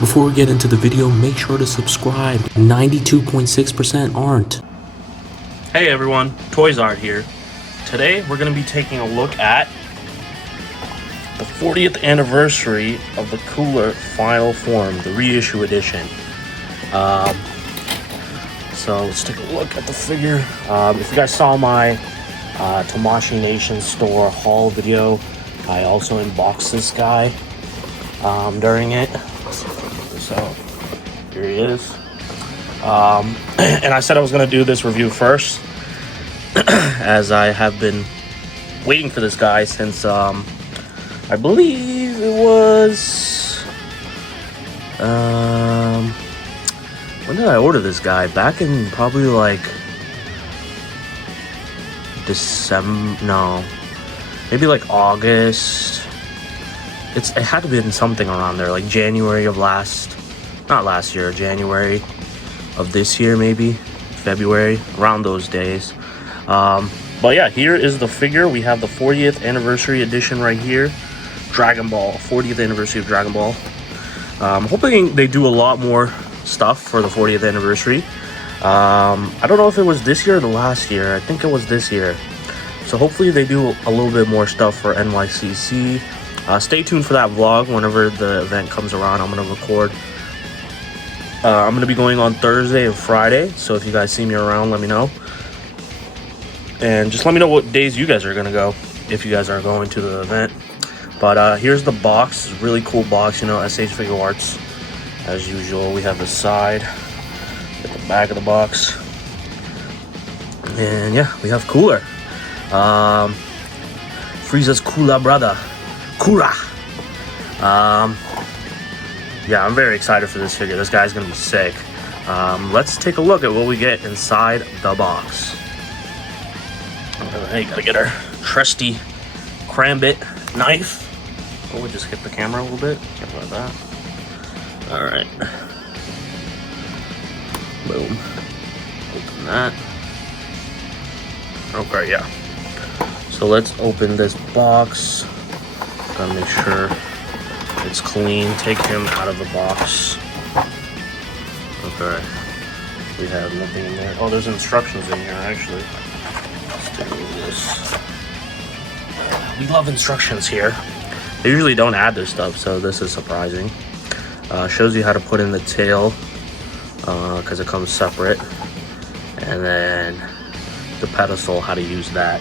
Before we get into the video, make sure to subscribe. 92.6% aren't. Hey everyone, Toyzart here. Today we're going to be taking a look at the 40th anniversary of the cooler final form, the reissue edition. So let's take a look at the figure. If you guys saw my Tamashii Nation store haul video, I also unboxed this guy during it. Let's put this out. Here he is. And I said I was going to do this review first, as I have been waiting for this guy since I believe it was when did I order this guy? Back in probably like December, no, maybe like August. It had to be in something around there, like January of January of this year, maybe February, around those days. But yeah, here is the figure. We have the 40th anniversary edition right here. Dragon Ball, 40th anniversary of Dragon Ball. I'm hoping they do a lot more stuff for the 40th anniversary. I don't know if it was this year or the last year. I think it was this year. So hopefully they do a little bit more stuff for NYCC. Stay tuned for that vlog whenever the event comes around. I'm going to record. I'm going to be going on Thursday and Friday. So if you guys see me around, let me know. And just let me know what days you guys are going to go, if you guys are going to the event. But here's the box. It's a really cool box, you know, SH Figuarts. As usual, we have the side, get the back of the box. And yeah, we have Cooler. Frieza's Cooler brother. Kura! Yeah, I'm very excited for this figure. This guy's gonna be sick. Let's take a look at what we get inside the box. Alright, gotta get our trusty Crambit knife. Oh, we just hit the camera a little bit. Something like that. Alright. Boom. Open that. Okay, yeah. So let's open this box. Gotta make sure it's clean. Take him out of the box. Okay. We have nothing in there. Oh, there's instructions in here, actually. Let's take a look at this. We love instructions here. They usually don't add this stuff, so this is surprising. Shows you how to put in the tail, because it comes separate. And then the pedestal, how to use that,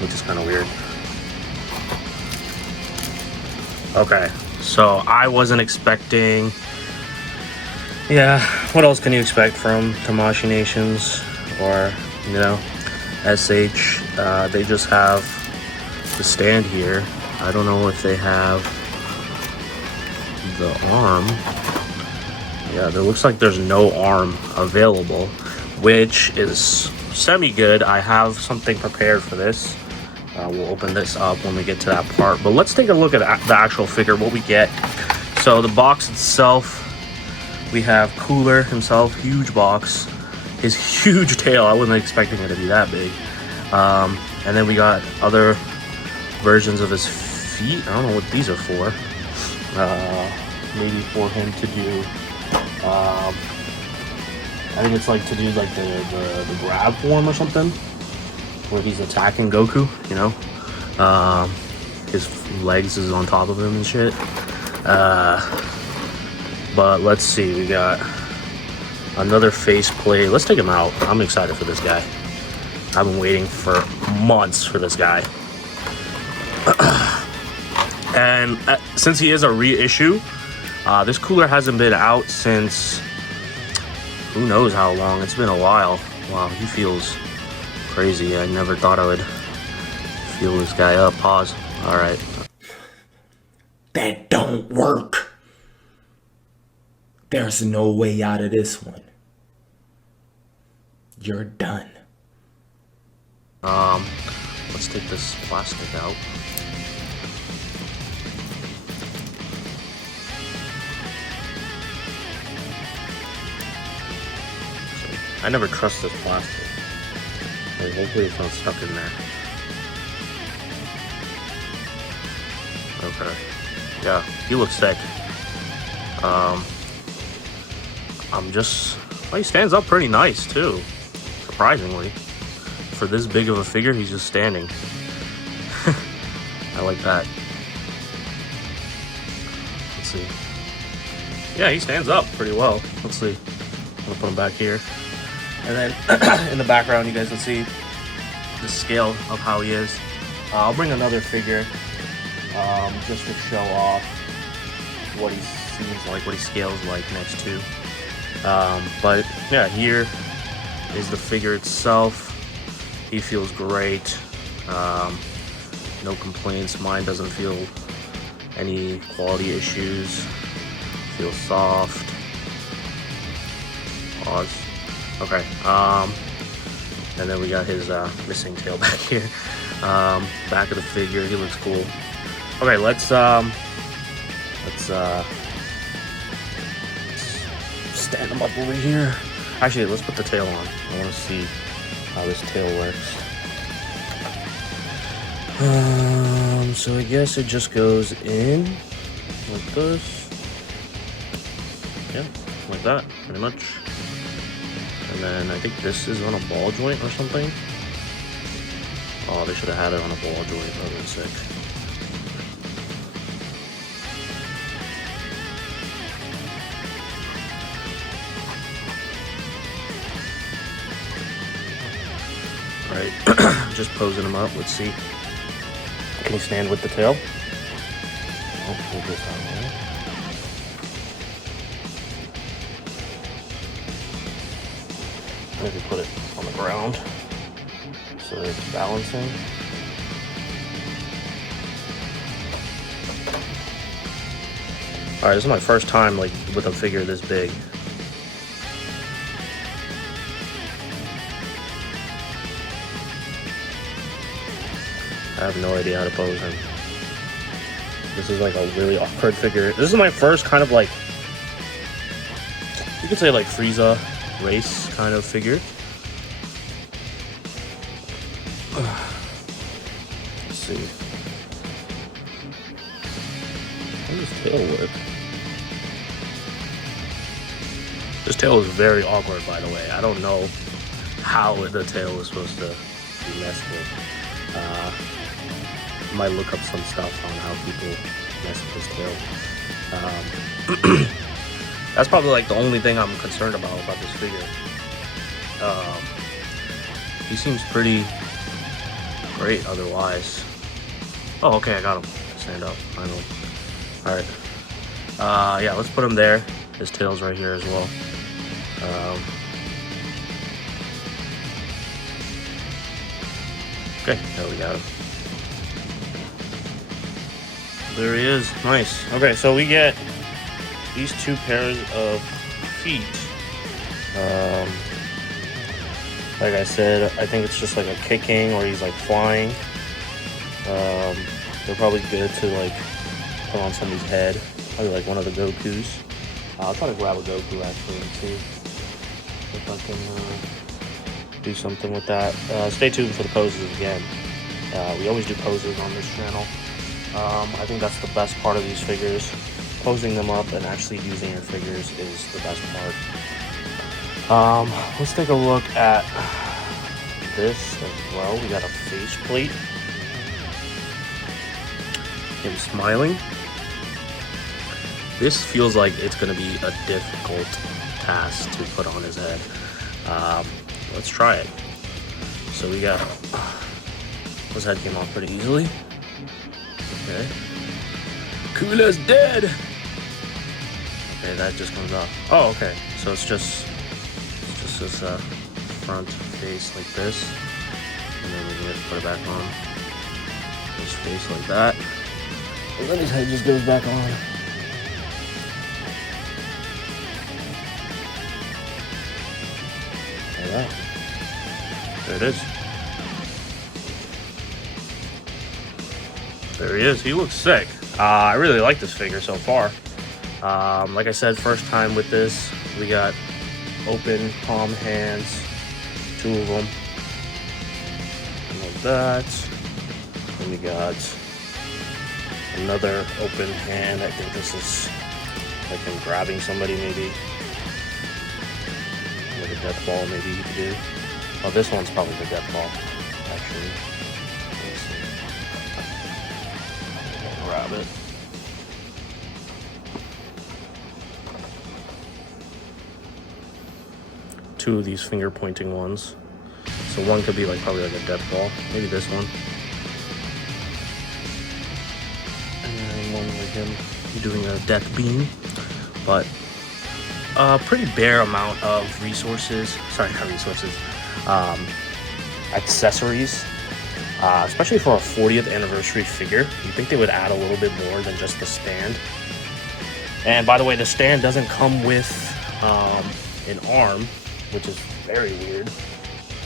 which is kind of weird. Okay, so I wasn't expecting... Yeah, what else can you expect from Tamashii Nations or, you know, SH? They just have the stand here. I don't know if they have the arm. Yeah, there looks like there's no arm available, which is semi-good. I have something prepared for this. We'll open this up when we get to that part. But let's take a look at the actual figure, what we get. So the box itself, we have Cooler himself, huge box. His huge tail, I wasn't expecting it to be that big. And then we got other versions of his feet. I don't know what these are for. Maybe for him to do, I think it's like to do like the grab form or something, where he's attacking Goku, you know. His legs is on top of him and shit. But let's see, we got another face plate. Let's take him out. I'm excited for this guy. I've been waiting for months for this guy. And since he is a reissue, this Cooler hasn't been out since who knows how long. It's been a while. Wow, he feels crazy. I never thought I would feel this guy up. Pause. All right. That don't work. There's no way out of this one. You're done. Let's take this plastic out. I never trust this plastic. Like, hopefully it's not stuck in there. Okay. Yeah, he looks sick. Well, he stands up pretty nice too, surprisingly. For this big of a figure, he's just standing. I like that. Let's see. Yeah, he stands up pretty well. Let's see. I'm gonna put him back here. And then in the background, you guys can see the scale of how he is. I'll bring another figure just to show off what he seems like, what he scales like next to. But yeah, here is the figure itself. He feels great. No complaints. Mine doesn't feel any quality issues. Feels soft. Pause. Okay. And then we got his missing tail back here. Back of the figure. He looks cool. Okay, let's stand him up over here. Actually, let's put the tail on. I want to see how this tail works. So I guess it just goes in like this. Yeah, like that, pretty much. And then I think this is on a ball joint or something. Oh, they should have had it on a ball joint. That would have been sick. Alright, just posing him up. Let's see. Can he stand with the tail? Oh, we'll get that way. Maybe put it on the ground so it's balancing. Alright, this is my first time like with a figure this big. I have no idea how to pose him. This is like a really awkward figure. This is my first kind of like, you could say like Frieza race kind of figure. Let's see. How does his tail work? This tail is very awkward, by the way. I don't know how the tail is supposed to be messed with. Might look up some stuff on how people mess with his tail. That's probably like the only thing I'm concerned about this figure. He seems pretty great otherwise. Oh, okay, I got him. Stand up, finally. Alright. Yeah, let's put him there. His tail's right here as well. Okay, there we go. There he is. Nice. Okay, so we get these two pairs of feet. Like I said, I think it's just like a kicking or he's like flying. They're probably good to like put on somebody's head. Probably like one of the Gokus. I'll try to grab a Goku actually and see if I can do something with that. Stay tuned for the poses again. We always do poses on this channel. I think that's the best part of these figures. Posing them up and actually using your figures is the best part. Let's take a look at this as well. We got a face plate. Him smiling. This feels like it's going to be a difficult task to put on his head. Let's try it. So we got... His head came off pretty easily. Okay. Kula's dead! Okay, that just comes off. Oh, okay. So it's just this front face like this. And then we can just put it back on. His face like that. And then his head just goes back on. Like that. There it is. There he is. He looks sick. I really like this figure so far. Like I said, first time with this. We got open palm hands, two of them, like that. And we got another open hand. I think this is like in grabbing somebody, maybe like a death ball, maybe you could do. Oh, this one's probably the death ball, actually. Let's see. Grab it. Two of these finger pointing ones. So one could be like probably like a death ball, maybe this one. And then one like him doing a death beam. But a pretty bare amount of resources. Sorry, not resources. Accessories. Especially for a 40th anniversary figure. You'd think they would add a little bit more than just the stand. And by the way, the stand doesn't come with an arm, which is very weird.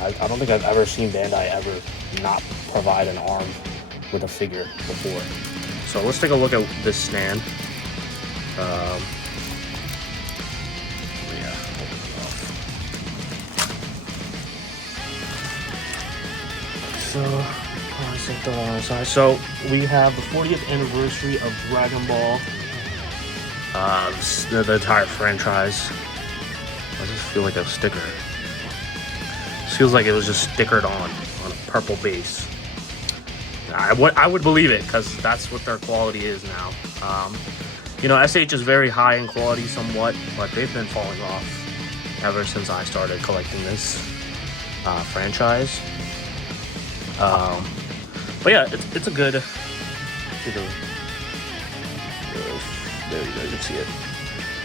I don't think I've ever seen Bandai ever not provide an arm with a figure before. So let's take a look at this stand. Yeah, open it up. So, let's take the long side. So we have the 40th anniversary of Dragon Ball. The entire franchise. I just feel like a sticker. This feels like it was just stickered on a purple base. I would believe it, because that's what their quality is now. You know, SH is very high in quality somewhat, but they've been falling off ever since I started collecting this franchise. But yeah, it's a good. There you go, you can see it.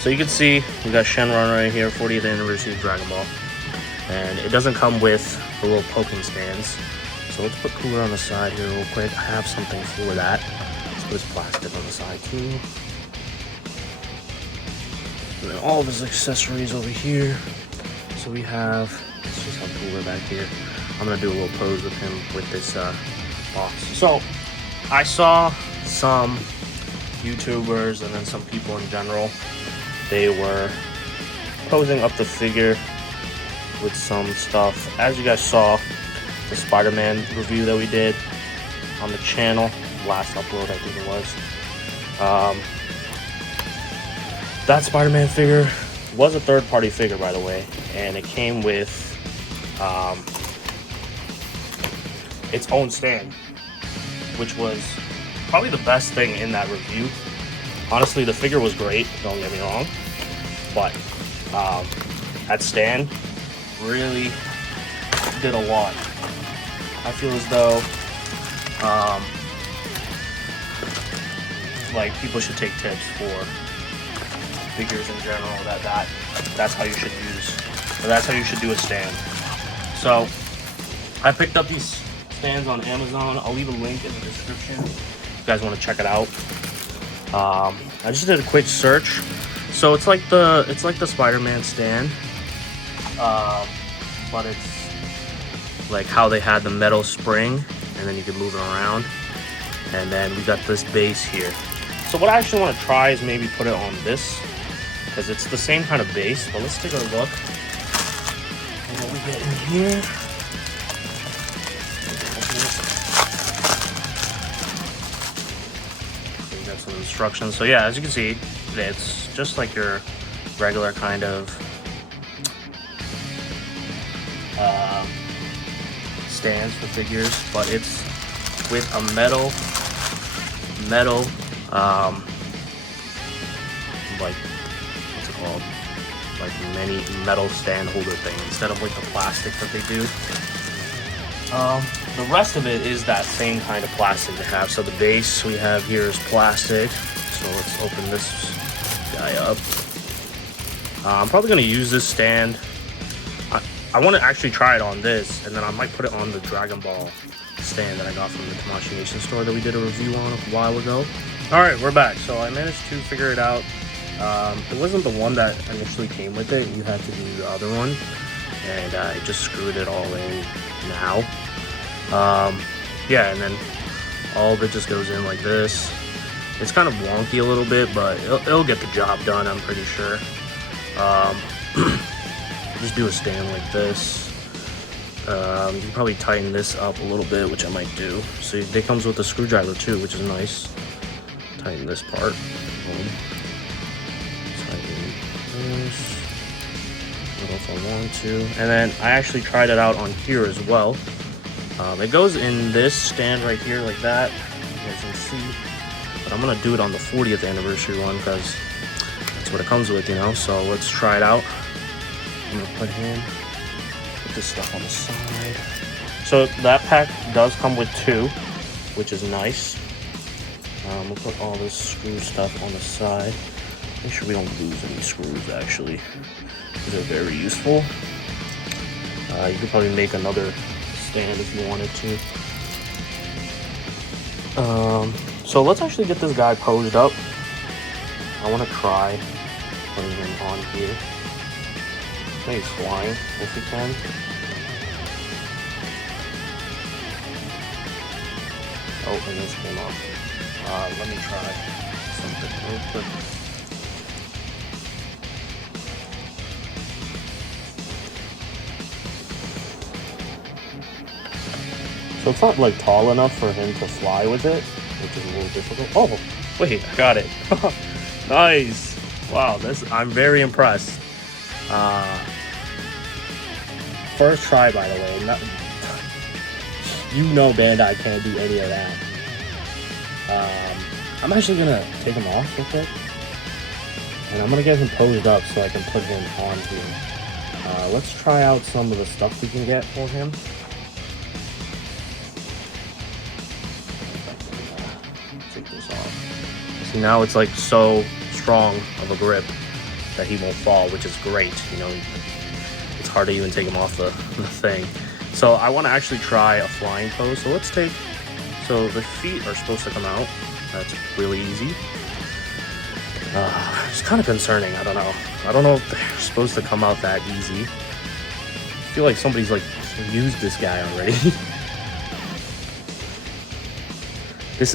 So you can see we got Shenron right here, 40th anniversary of Dragon Ball. And it doesn't come with the little poking stands. So let's put Cooler on the side here real quick. I have something for that. Let's put his plastic on the side too. And then all of his accessories over here. So we have, let's just have Cooler back here. I'm gonna do a little pose with him with this box. So I saw some YouTubers and then some people in general, they were posing up the figure with some stuff. As you guys saw, the Spider-Man review that we did on the channel, last upload I think it was. That Spider-Man figure was a third-party figure, by the way, and it came with its own stand, which was probably the best thing in that review. Honestly, the figure was great, don't get me wrong, but that stand really did a lot. I feel as though like people should take tips for figures in general. That's how you should use, or that's how you should do a stand. So I picked up these stands on Amazon. I'll leave a link in the description if you guys want to check it out. I just did a quick search. So it's like the Spider-Man stand, but it's like how they had the metal spring, and then you can move it around. And then we got this base here. So what I actually want to try is maybe put it on this, because it's the same kind of base. But let's take a look at what we get in here. We got some instructions. So yeah, as you can see, it's just like your regular kind of stands for figures, but it's with a metal like, what's it called, like mini metal stand holder thing instead of like the plastic that they do. The rest of it is that same kind of plastic they have. So the base we have here is plastic. So let's open this guy up. I'm probably going to use this stand. I want to actually try it on this, and then I might put it on the Dragon Ball stand that I got from the Tamashii Nation store that we did a review on a while ago. Alright, we're back. So I managed to figure it out. It wasn't the one that initially came with it. You had to do the other one, and I just screwed it all in now. Yeah, and then all of it just goes in like this. It's kind of wonky a little bit, but it'll get the job done, I'm pretty sure. Just do a stand like this. You can probably tighten this up a little bit, which I might do. So it comes with a screwdriver too, which is nice. Tighten this part. Boom. this. I don't know if I want to. And then I actually tried it out on here as well. It goes in this stand right here like that. You guys can see. But I'm gonna do it on the 40th anniversary one because that's what it comes with, you know. So let's try it out. I'm gonna put this stuff on the side. So that pack does come with 2, which is nice. We'll put all this screw stuff on the side. Make sure we don't lose any screws, actually. These are very useful. You could probably make another stand if you wanted to. So let's actually get this guy posed up. I want to try putting him on here. I think he's flying, if he can. Oh, and this came off. Let me try something real quick. So it's not like tall enough for him to fly with it, which is a little difficult. Oh, wait, I got it. Nice. Wow, I'm very impressed. First try, by the way. You know Bandai can't do any of that. I'm actually gonna take him off real quick, and I'm gonna get him posed up so I can put him on here. Let's try out some of the stuff we can get for him. Take this off. See, now it's like so strong of a grip that he won't fall, which is great. You know, it's hard to even take him off the thing. So I want to actually try a flying pose. So let's take. So the feet are supposed to come out. That's really easy. It's kind of concerning. I don't know. I don't know if they're supposed to come out that easy. I feel like somebody's like used this guy already.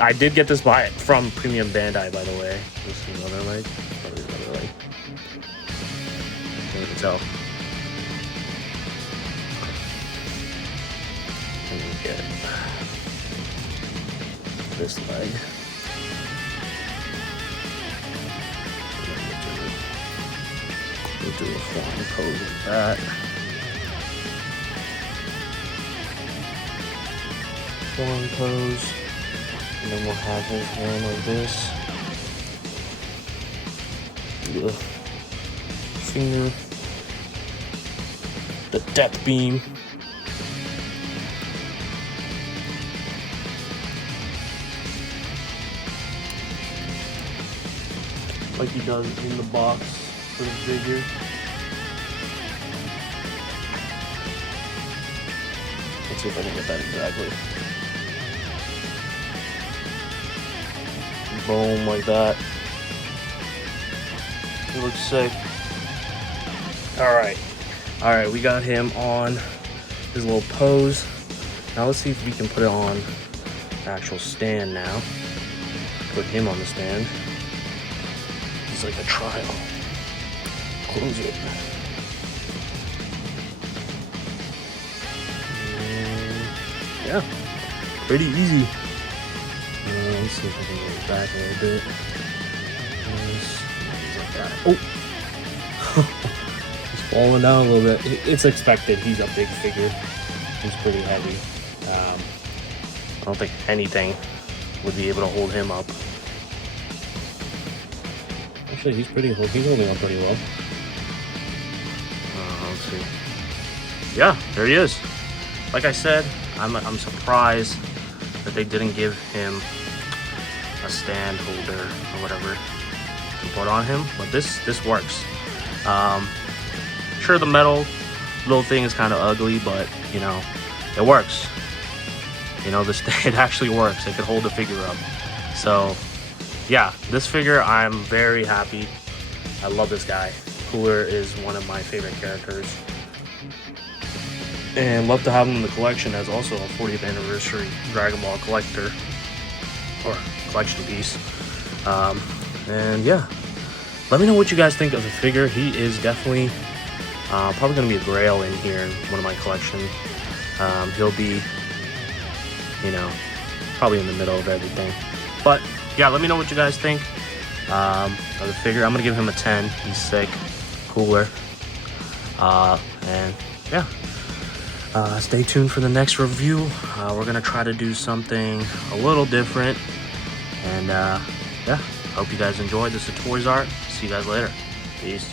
I did get this from Premium Bandai, by the way. This is another leg. Probably another leg. You can tell. Let me get this leg. We'll do a flying pose like that. Flying pose. And then we'll have his hand like this. The finger. The death beam. Like he does in the box for the figure. Let's see if I can get that exactly. Boom, like that. It looks sick. Alright, we got him on his little pose. Now let's see if we can put it on the actual stand now. Put him on the stand. It's like a trial. Close it. Yeah, pretty easy. Let's see if I can get it back a little bit. Like that. Oh! He's falling down a little bit. It's expected. He's a big figure. He's pretty heavy. I don't think anything would be able to hold him up. Actually, he's holding up pretty well. Let's see. Yeah, there he is. Like I said, I'm surprised that they didn't give him a stand holder or whatever to put on him, but this works. Sure, the metal little thing is kind of ugly, but you know, it works. You know, it actually works. It could hold the figure up. So yeah, this figure, I'm very happy. I love this guy. Cooler is one of my favorite characters, and love to have him in the collection as also a 40th anniversary Dragon Ball collector or collection piece. And yeah, let me know what you guys think of the figure. He is definitely probably gonna be a grail in here in one of my collection. He'll be, you know, probably in the middle of everything. But yeah, let me know what you guys think of the figure. I'm gonna give him a 10. He's sick. cooler. And yeah, stay tuned for the next review. We're gonna try to do something a little different. And yeah, hope you guys enjoyed. This is Toyzart. See you guys later. Peace.